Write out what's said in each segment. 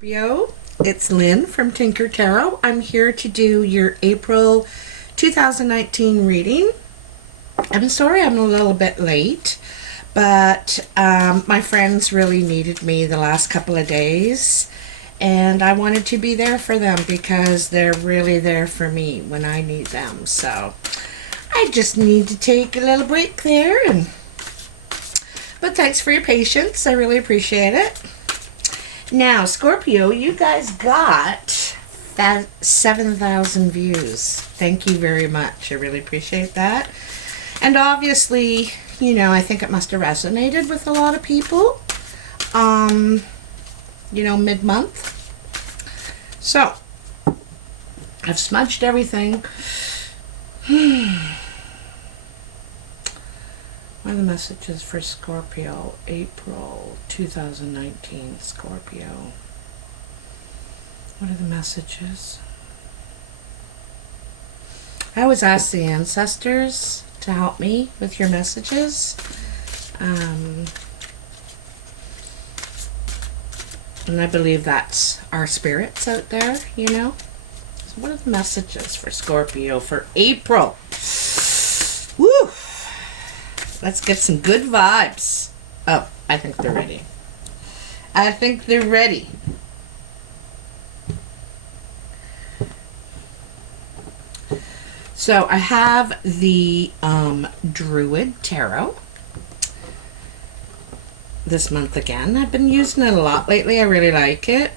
Scorpio, it's Lynn from Tinker Tarot. I'm here to do your April 2019 reading. I'm sorry I'm a little bit late, but my friends really needed me the last couple of days, and I wanted to be there for them because they're really there for me when I need them. So I just need to take a little break there, but thanks for your patience. I really appreciate it. Now, Scorpio, you guys got 7,000 views. Thank you very much. I really appreciate that. And obviously, you know, I think it must have resonated with a lot of people, you know, mid-month. So, I've smudged everything. What are the messages for Scorpio, April 2019, Scorpio? What are the messages? I always ask the ancestors to help me with your messages. And I believe that's our spirits out there, you know? So what are the messages for Scorpio for April? Woo! Let's get some good vibes. Oh, I think they're ready. I think they're ready. So I have the Druid Tarot this month again. I've been using it a lot lately. I really like it.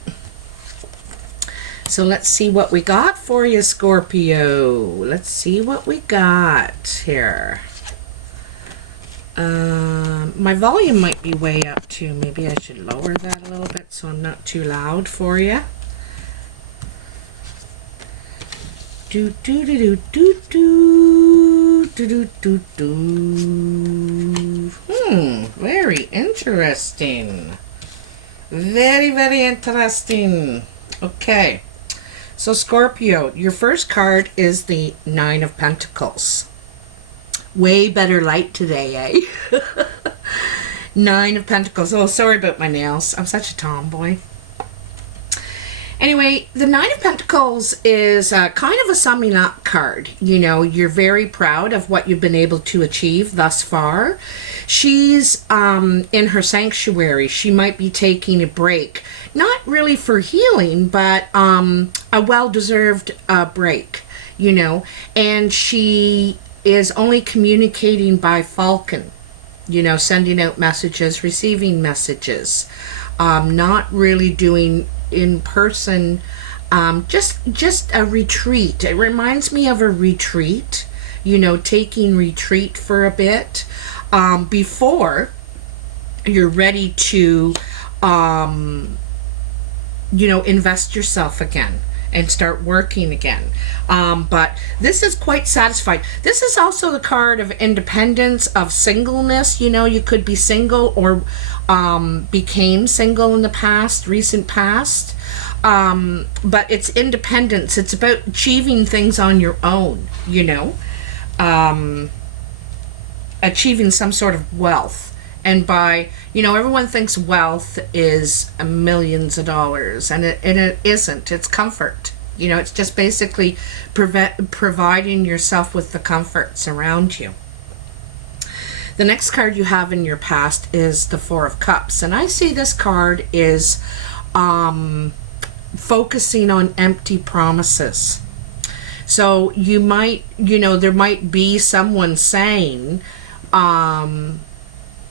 So let's see what we got for you, Scorpio. Let's see what we got here. My volume might be way up too. Maybe I should lower that a little bit so I'm not too loud for you. Do do do do do do do do. Very interesting. Very, very interesting. Okay. So Scorpio, your first card is the Nine of Pentacles. Way better light today, eh? Nine of Pentacles. Oh, sorry about my nails. I'm such a tomboy. Anyway, the Nine of Pentacles is kind of a summing up card. You know, you're very proud of what you've been able to achieve thus far. She's in her sanctuary. She might be taking a break. Not really for healing, but a well-deserved break, you know. And she is only communicating by falcon, you know, sending out messages, receiving messages, not really doing in person, just a retreat. It reminds me of a retreat, you know, taking retreat for a bit before you're ready to, you know, invest yourself again and start working again. But this is quite satisfied. This is also the card of independence, of singleness. You know, you could be single or became single in the past, recent past. But it's independence. It's about achieving things on your own, you know. Achieving some sort of wealth. And by, you know, everyone thinks wealth is millions of dollars, and it isn't. It's comfort. You know, it's just basically providing yourself with the comforts around you. The next card you have in your past is the Four of Cups, and I see this card is focusing on empty promises. So you might, you know, there might be someone saying,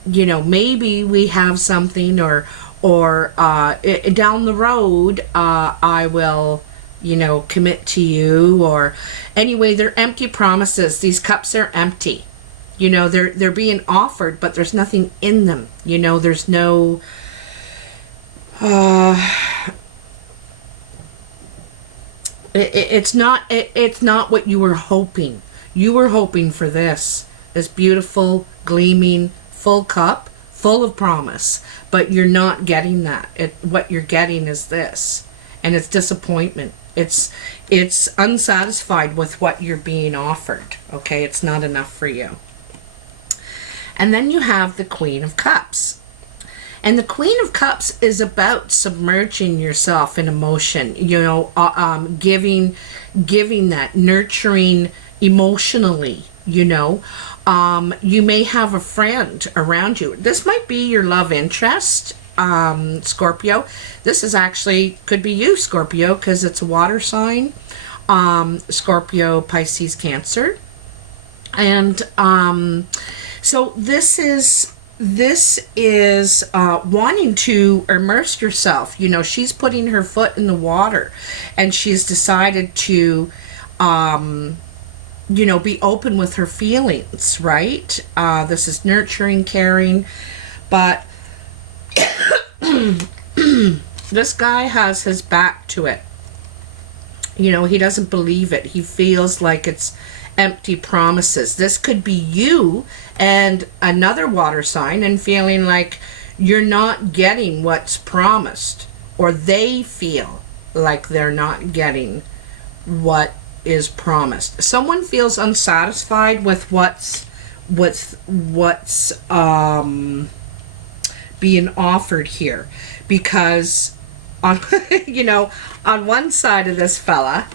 you know, maybe we have something, or down the road, I will, you know, commit to you, or anyway, they're empty promises. These cups are empty. You know, they're being offered, but there's nothing in them. You know, there's no, it's not what you were hoping. You were hoping for this beautiful, gleaming, full cup, full of promise, but you're not getting that. What you're getting is this, and it's disappointment. It's unsatisfied with what you're being offered. Okay, it's not enough for you. And then you have the Queen of Cups, And the Queen of Cups is about submerging yourself in emotion, giving that, nurturing emotionally, you may have a friend around you. This might be your love interest, Scorpio. This is actually, could be you, Scorpio, because it's a water sign. Scorpio, Pisces, Cancer. And so this is wanting to immerse yourself. She's putting her foot in the water, and she's decided to be open with her feelings, right? This is nurturing, caring, but this guy has his back to it. He doesn't believe it. He feels like it's empty promises. This could be you and another water sign, and feeling like you're not getting what's promised, or they feel like they're not getting what is promised. Someone feels unsatisfied with what's being offered here, because on on one side of this fella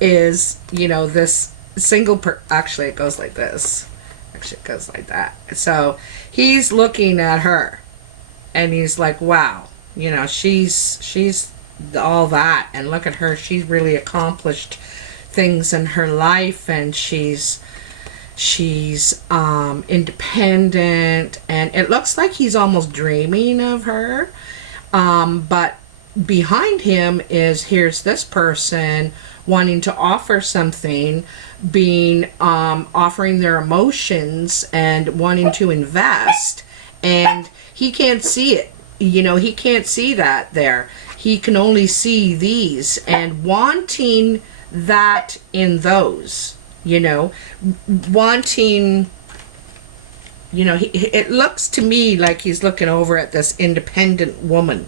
is this single actually it goes like this, actually it goes like that. So he's looking at her and he's like, wow, she's all that, and look at her, she's really accomplished things in her life, and she's independent, and it looks like he's almost dreaming of her, but behind him here's this person wanting to offer something, offering their emotions and wanting to invest, and he can't see it. He can't see that there. He can only see these, and wanting that in those, wanting, it looks to me like he's looking over at this independent woman,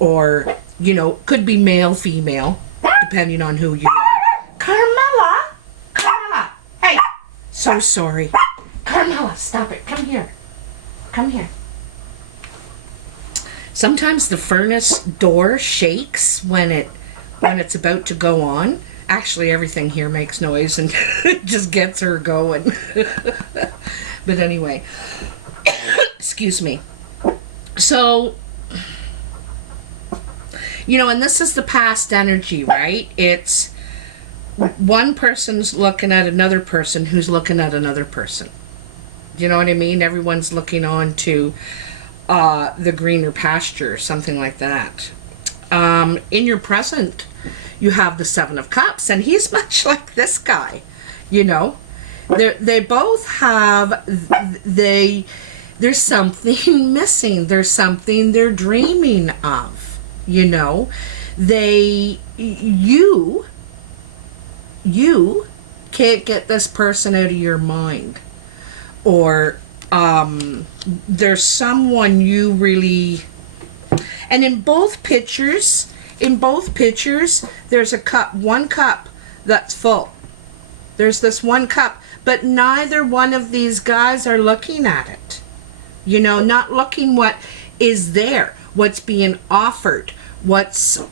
or, could be male, female, depending on who you are. Carmela! Hey! So sorry. Carmela, stop it. Come here. Sometimes the furnace door shakes when it's about to go on. Actually, everything here makes noise and just gets her going. But anyway, excuse me. So, and this is the past energy, right? It's one person's looking at another person who's looking at another person. You know what I mean? Everyone's looking on to the greener pasture, something like that. In your present, you have the Seven of Cups, and he's much like this guy. They both have, there's something missing. There's something they're dreaming of. You can't get this person out of your mind, or there's someone you really, and in both pictures there's a cup, one cup that's full. There's this one cup, but neither one of these guys are looking at it. Not looking what is there, what's being offered, what's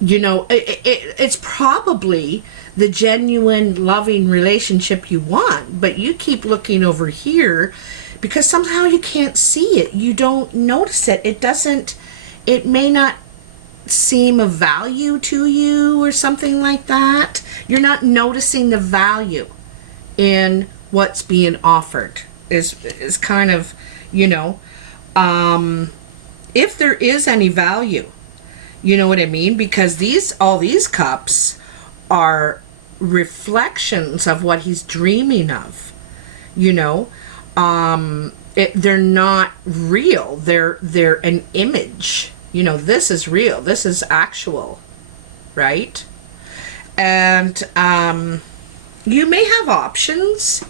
it's probably the genuine loving relationship you want, but you keep looking over here because somehow you can't see it. You don't notice it. It may not seem of value to you or something like that. You're not noticing the value in what's being offered is kind of, if there is any value, you know what I mean? Because all these cups are reflections of what he's dreaming of. They're not real. They're an image. This is real. This is actual, right? And you may have options.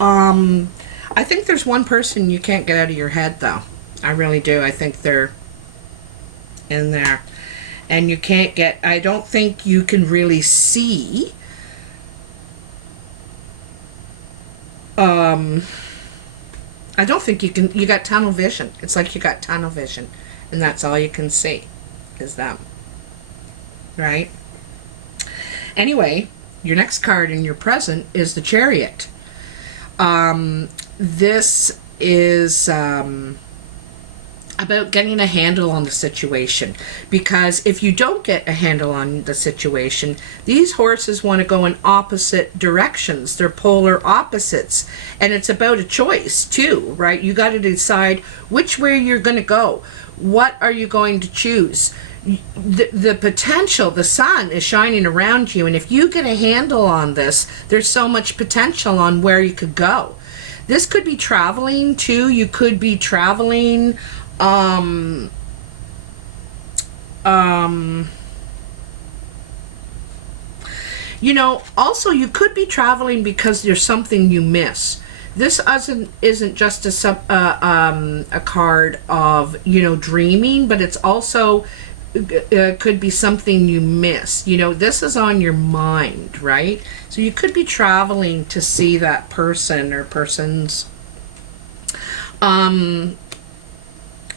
I think there's one person you can't get out of your head, though. I really do. I think they're in there. And I don't think you can really see I don't think you can. You got tunnel vision. It's like you got tunnel vision, and that's all you can see is them. Right? Anyway, your next card in your present is the Chariot. This is about getting a handle on the situation, because if you don't get a handle on the situation, these horses want to go in opposite directions. They're polar opposites, and it's about a choice too, right? You got to decide which way you're going to go. What are you going to choose? The potential, the sun is shining around you, and if you get a handle on this, there's so much potential on where you could go. This could be traveling too. You could be traveling you know, also you could be traveling because there's something you miss. This isn't just a card of, you know, dreaming, but it's also could be something you miss. You know, this is on your mind, right? So you could be traveling to see that person or persons.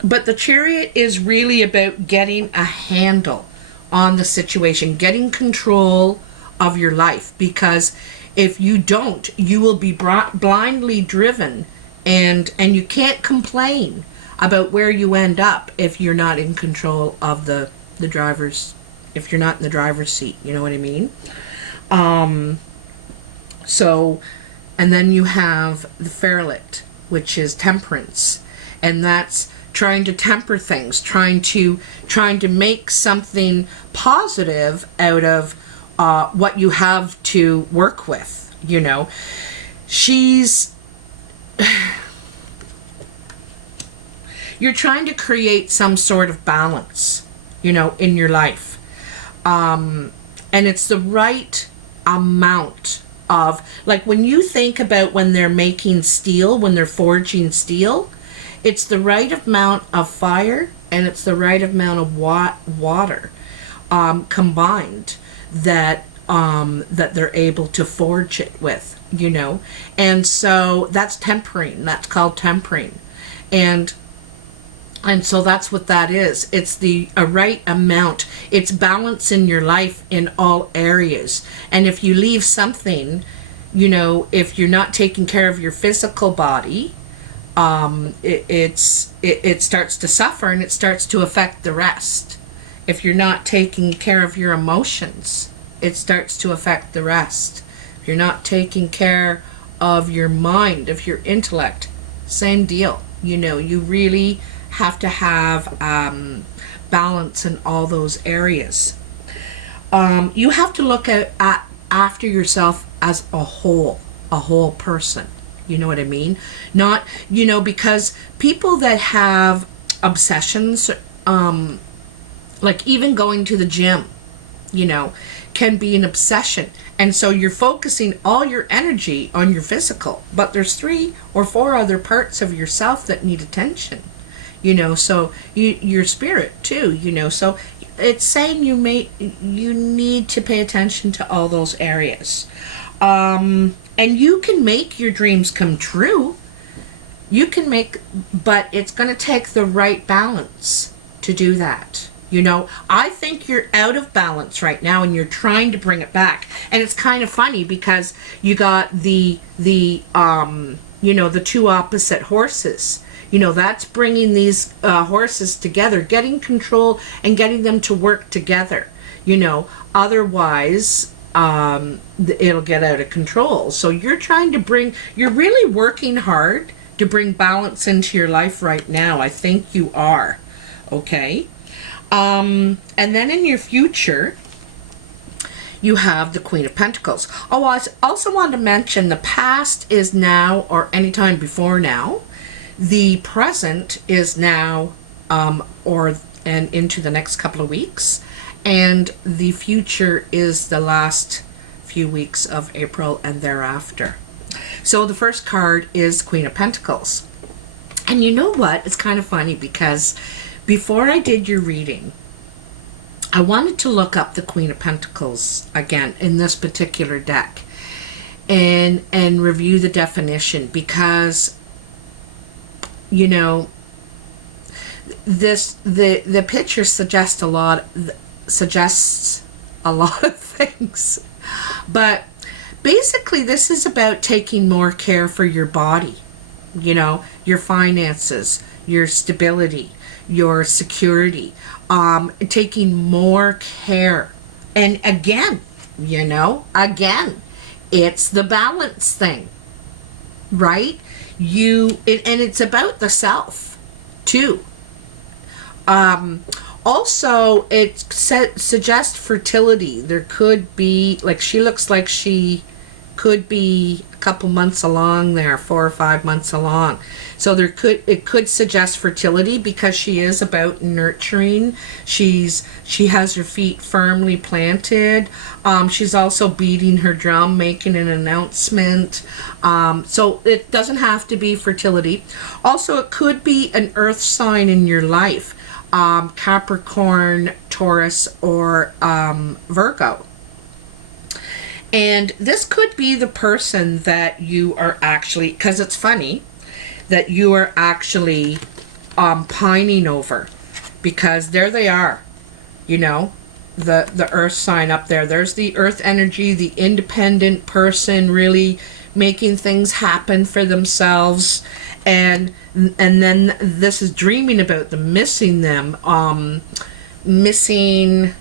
But the Chariot is really about getting a handle on the situation, getting control of your life, because if you don't, you will be blindly driven, and you can't complain about where you end up if you're not in control of the driver's, if you're not in the driver's seat, you know what I mean? So, and then you have the Ferret, which is temperance, and that's trying to temper things, trying to make something positive out of what you have to work with, you know. You're trying to create some sort of balance, you know, in your life. And it's the right amount of, like when you think about when they're making steel, when they're forging steel, it's the right amount of fire and it's the right amount of water combined that they're able to forge it with, you know. And so that's tempering. That's called tempering. And so that's what that is. It's a right amount. It's balance in your life in all areas. And if you leave something, you know, if you're not taking care of your physical body, it starts to suffer and it starts to affect the rest. If you're not taking care of your emotions, it starts to affect the rest. If you're not taking care of your mind, of your intellect, same deal. You know, you really have to have balance in all those areas. You have to look at after yourself as a whole person. You know what I mean? Not, you know, because people that have obsessions, like even going to the gym, you know, can be an obsession. And so you're focusing all your energy on your physical, but there's 3 or 4 other parts of yourself that need attention, you know, so your spirit too, you know, so it's saying you need to pay attention to all those areas. And you can make your dreams come true. But it's going to take the right balance to do that. You know, I think you're out of balance right now and you're trying to bring it back. And it's kind of funny because you got the you know, the 2 opposite horses. You know, that's bringing these horses together, getting control and getting them to work together. You know, otherwise it'll get out of control. So you're really working hard to bring balance into your life right now. I think you are. Okay. And then in your future, you have the Queen of Pentacles. Oh, I also want to mention the past is now, or anytime before now. The present is now, and into the next couple of weeks. And the future is the last few weeks of April and thereafter. So the first card is Queen of Pentacles. And you know what? It's kind of funny because before I did your reading, I wanted to look up the Queen of Pentacles again in this particular deck and review the definition, because you know, the picture suggests a lot of things, but basically this is about taking more care for your body, you know, your finances, your stability, your security, taking more care. And again, you know, again, it's the balance thing, right? And it's about the self too. Also, it suggests fertility. There could be, like, she looks like she could be a couple months along there, 4 or 5 months along. So it could suggest fertility because she is about nurturing. She has her feet firmly planted. She's also beating her drum, making an announcement. So it doesn't have to be fertility. Also, it could be an earth sign in your life. Capricorn, Taurus, or Virgo. And this could be the person that you are actually, because it's funny, that you are actually pining over. Because there they are, you know, the earth sign up there. There's the earth energy, the independent person really making things happen for themselves. And then this is dreaming about them, missing them, missing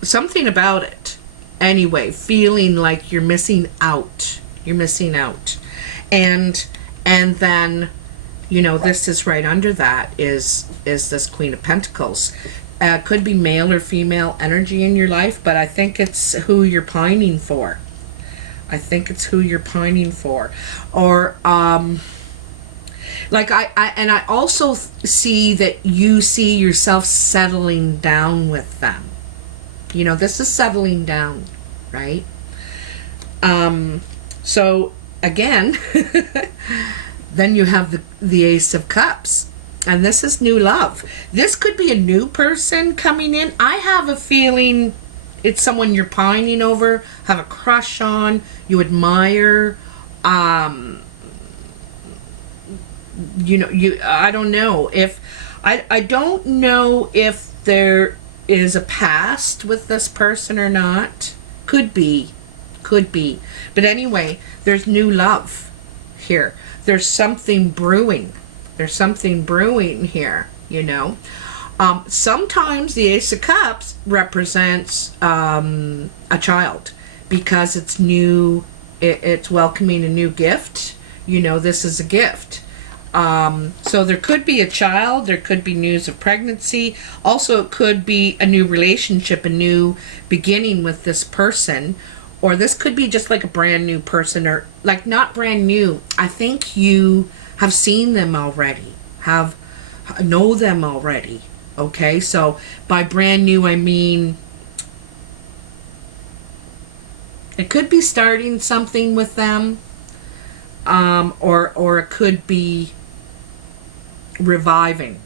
something about it. Anyway, feeling like you're missing out. You're missing out. And then, you know, this is right under that is this Queen of Pentacles. Could be male or female energy in your life, but I think it's who you're pining for. I think it's who you're pining for. Or, like I also see that you see yourself settling down with them. You know, this is settling down, right? So again, then you have the Ace of Cups, and this is new love. This could be a new person coming in. I have a feeling it's someone you're pining over, have a crush on, you admire. You know, I don't know if I don't know if there is a past with this person or not. Could be. But anyway, there's new love here. There's something brewing. There's something brewing here, you know. Sometimes the Ace of Cups represents a child because it's new. It's welcoming a new gift. You know, this is a gift. So there could be a child, there could be news of pregnancy. Also, it could be a new relationship, a new beginning with this person. Or this could be just like a brand new person, or like not brand new. I think you have seen them already, know them already. Okay, so by brand new, I mean it could be starting something with them, or it could be reviving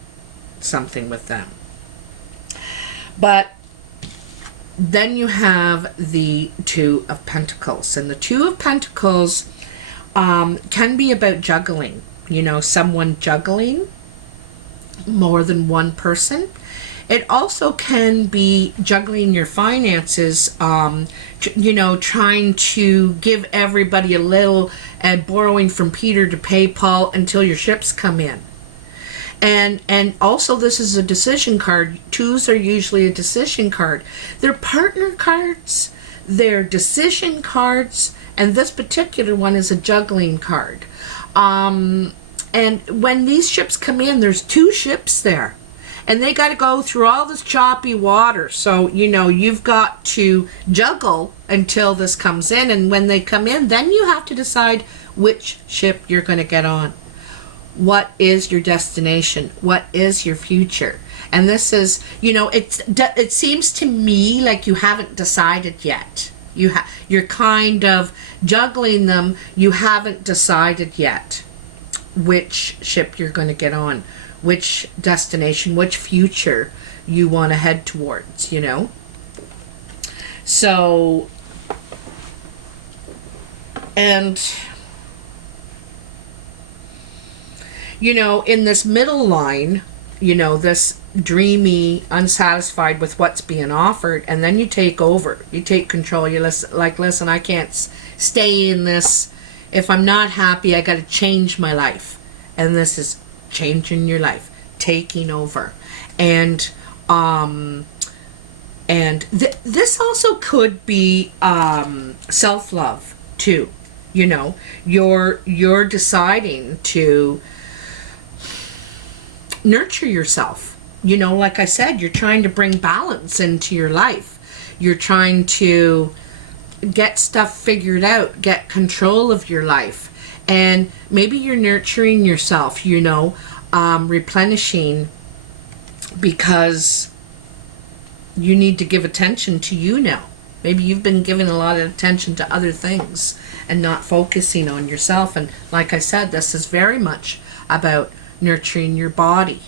something with them. But then you have the Two of Pentacles, and the Two of Pentacles can be about juggling. You know, someone juggling more than one person. It also can be juggling your finances, you know, trying to give everybody a little and borrowing from Peter to pay Paul until your ships come in. And also this is a decision card. Twos are usually a decision card. They're partner cards, they're decision cards, and this particular one is a juggling card. And when these ships come in, there's two ships there. And they got to go through all this choppy water. So, you know, you've got to juggle until this comes in. And when they come in, then you have to decide which ship you're going to get on. What is your destination? What is your future? And this is, you know, it seems to me like you haven't decided yet. You're kind of juggling them. You haven't decided yet which ship you're going to get on, which destination, which future you want to head towards, you know. So, and you know, in this middle line, you know, this dreamy, unsatisfied with what's being offered, and then you take over. You take control. You listen, like, listen, I can't stay in this. If I'm not happy, I got to change my life. And this is changing your life, taking over. And this also could be self-love too. You know, you're deciding to nurture yourself. You know, like I said, you're trying to bring balance into your life. You're trying to get stuff figured out, get control of your life. And maybe you're nurturing yourself, you know, replenishing, because you need to give attention to you now. Maybe you've been giving a lot of attention to other things and not focusing on yourself. And like I said, this is very much about nurturing your body,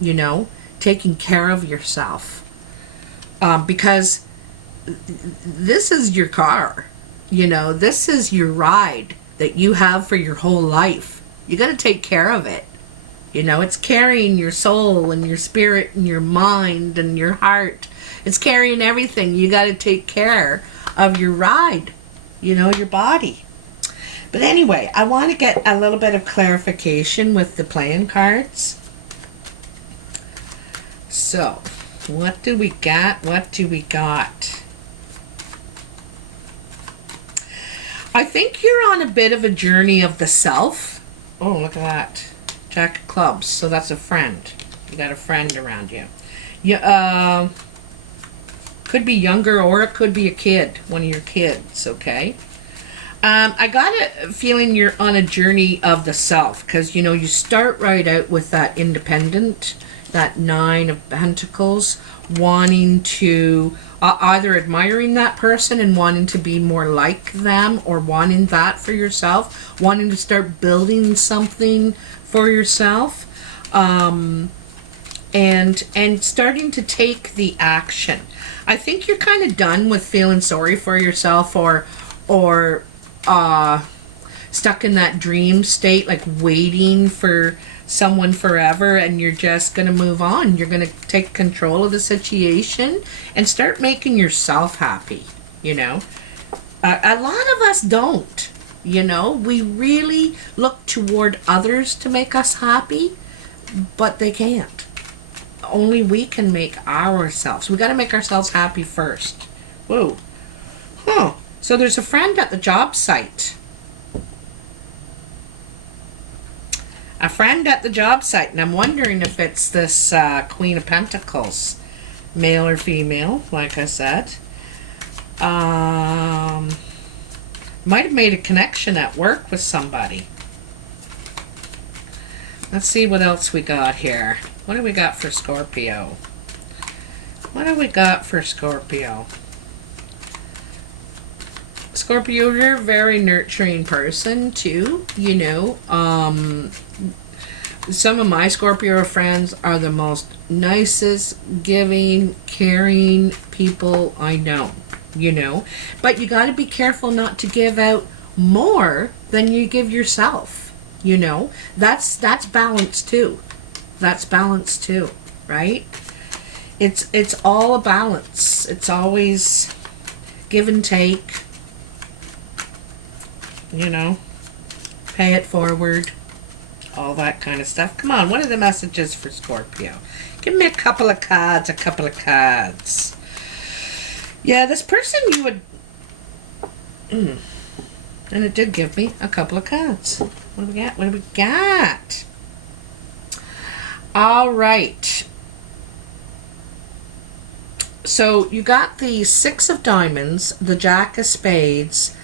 you know, taking care of yourself. Because this is your car, you know, this is your ride that you have for your whole life. You got to take care of it. You know, it's carrying your soul and your spirit and your mind and your heart. It's carrying everything. You got to take care of your ride, you know, your body. But anyway, I want to get a little bit of clarification with the playing cards. So, what do we got? What do we got? I think you're on a bit of a journey of the self. Oh, look at that. Jack of Clubs. So that's a friend. You got a friend around you. Yeah, could be younger, or it could be a kid. One of your kids, okay? I got a feeling you're on a journey of the self, because, you know, you start right out with that independent, that Nine of Pentacles, wanting to, either admiring that person and wanting to be more like them, or wanting that for yourself, wanting to start building something for yourself, and starting to take the action. I think you're kind of done with feeling sorry for yourself, or stuck in that dream state, like waiting for someone forever, and you're just going to move on. You're going to take control of the situation and start making yourself happy, you know. A lot of us don't, you know. We really look toward others to make us happy, but they can't. Only we can make ourselves. We got to make ourselves happy first. Whoa. Huh. So there's a friend at the job site. A friend at the job site, and I'm wondering if it's this Queen of Pentacles, male or female, like I said. Might have made a connection at work with somebody. Let's see what else we got here. What do we got for Scorpio? What do we got for Scorpio? Scorpio, you're a very nurturing person too, you know. Some of my Scorpio friends are the most nicest, giving, caring people I know, you know. But you got to be careful not to give out more than you give yourself, you know. That's balance too. That's balance too, right? It's all a balance. It's always give and take. You know, pay it forward, all that kind of stuff. Come on, what are the messages for Scorpio? Give me a couple of cards, Yeah, this person you would... and it did give me a couple of cards. What do we got? What do we got? All right. So you got the Six of Diamonds, the Jack of Spades,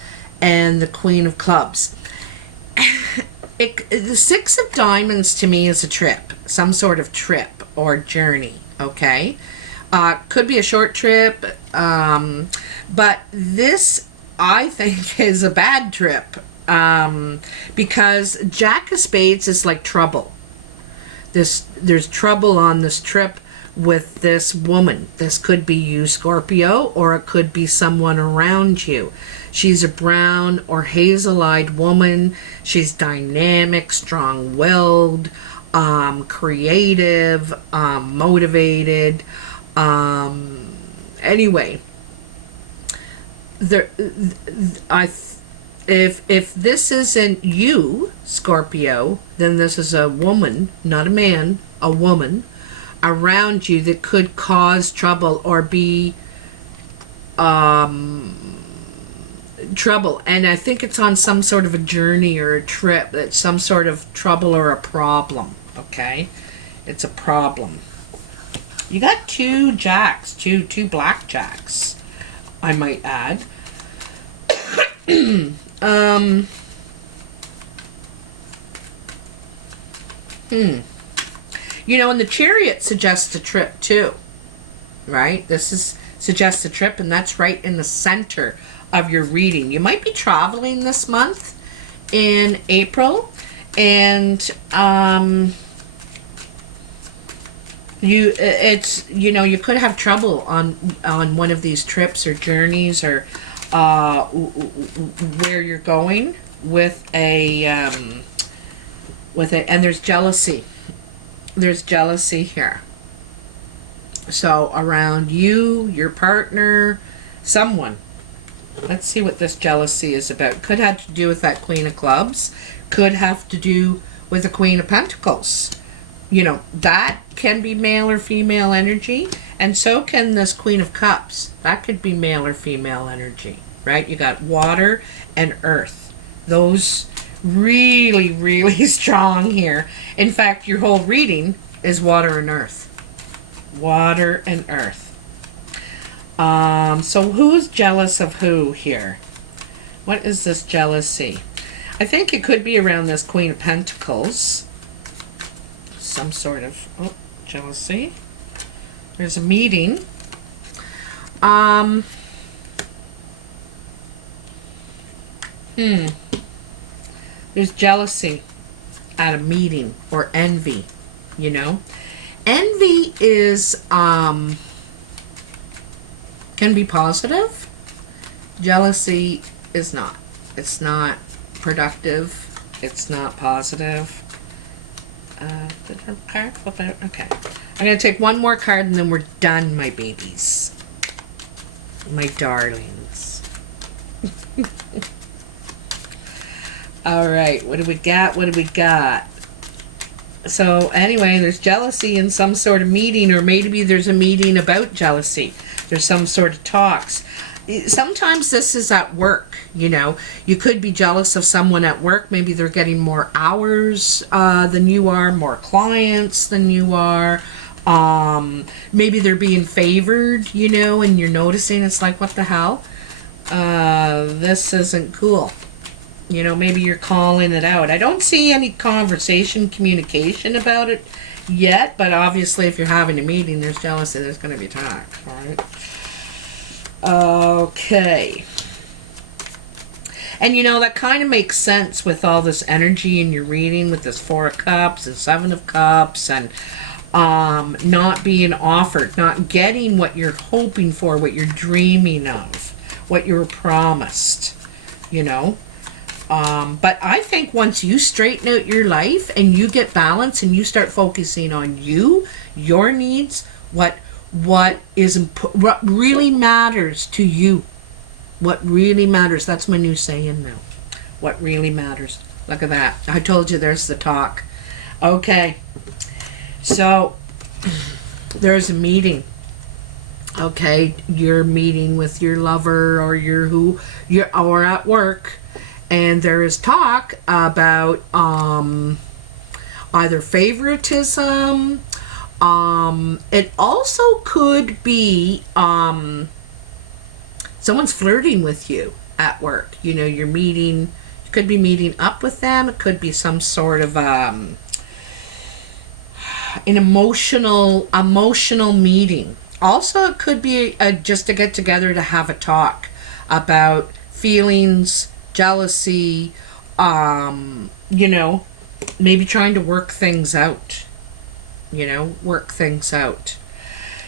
and the Queen of Clubs. The Six of Diamonds to me is a trip, some sort of trip or journey, okay? Could be a short trip, but this, I think, is a bad trip, because Jack of Spades is like trouble. There's trouble on this trip with this woman. This could be you, Scorpio, or it could be someone around you. She's a brown or hazel-eyed woman. She's dynamic, strong-willed. creative, motivated. Anyway, there, if this isn't you, Scorpio, then this is a woman, not a man, a woman around you that could cause trouble or be trouble. And I think it's on some sort of a journey or a trip. That's some sort of trouble or a problem. Okay, it's a problem. You got two jacks, two black jacks, I might add. You know, and the Chariot suggests a trip too, right? Suggests a trip, and that's right in the center of your reading. You might be traveling this month in April, and you could have trouble on one of these trips or journeys, or where you're going with and there's jealousy. There's jealousy here. So around you, your partner, someone. Let's see what this jealousy is about. Could have to do with that Queen of Clubs. Could have to do with the Queen of Pentacles. You know, that can be male or female energy. And so can this Queen of Cups. That could be male or female energy, right? You got water and earth. Those really, really strong here. In fact, your whole reading is water and earth. Water and earth. So who's jealous of who here? What is this jealousy? I think it could be around this Queen of Pentacles. Some sort of jealousy. There's a meeting. There's jealousy at a meeting, or envy, you know. Envy is can be positive. Jealousy is not. It's not productive. It's not positive. Did our card flip out? Okay. I'm going to take one more card and then we're done, my babies. My darlings. All right. What do we got? What do we got? So anyway, there's jealousy in some sort of meeting, or maybe there's a meeting about jealousy. There's some sort of talks. Sometimes this is at work, you know. You could be jealous of someone at work. Maybe they're getting more hours than you are, more clients than you are. Maybe they're being favored, you know, and you're noticing it's like, what the hell? This isn't cool. You know, maybe you're calling it out. I don't see any communication about it yet, but obviously if you're having a meeting, there's jealousy, there's going to be talk, right? Okay. And you know, that kind of makes sense with all this energy in your reading, with this Four of Cups and Seven of Cups, and not being offered, not getting what you're hoping for, what you're dreaming of, what you were promised, you know. But I think once you straighten out your life and you get balance and you start focusing on you, your needs, what really matters to you, what really matters. That's my new saying now. What really matters. Look at that. I told you there's the talk. Okay. So there's a meeting. Okay, you're meeting with your lover, or or at work. And there is talk about either favoritism. It also could be someone's flirting with you at work. You know, you're meeting. You could be meeting up with them. It could be some sort of an emotional meeting. Also, it could be just to get together to have a talk about feelings, jealousy, you know, maybe trying to work things out.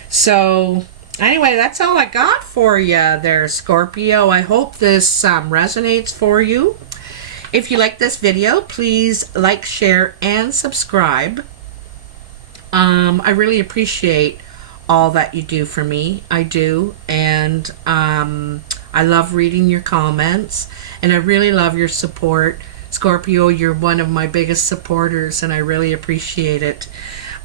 So anyway, that's all I got for you there, Scorpio. I hope this resonates for you. If you like this video, please like, share, and subscribe. I really appreciate all that you do for me. I do. And I love reading your comments. And I really love your support. Scorpio, you're one of my biggest supporters, and I really appreciate it.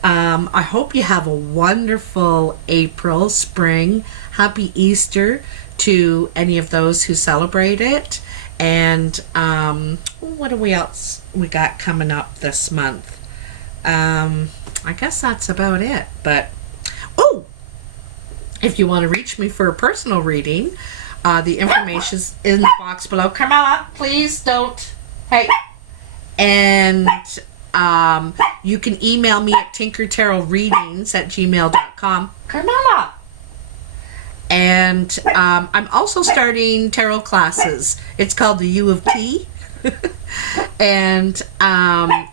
I hope you have a wonderful April, spring. Happy Easter to any of those who celebrate it. And what do we else we got coming up this month? I guess that's about it. But oh, if you want to reach me for a personal reading, the information's in the box below. Carmela, please don't. Hey. And you can email me at tinkertarotreadings@gmail.com. Carmela. And I'm also starting tarot classes. It's called the U of T. And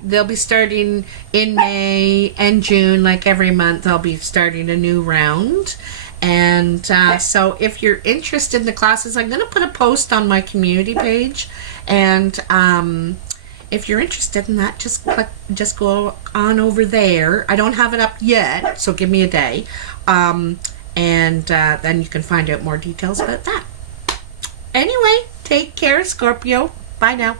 they'll be starting in May and June. Like every month, I'll be starting a new round. And so if you're interested in the classes, I'm going to put a post on my community page. And if you're interested in that, just go on over there. I don't have it up yet, so give me a day. And then you can find out more details about that. Anyway, take care, Scorpio. Bye now.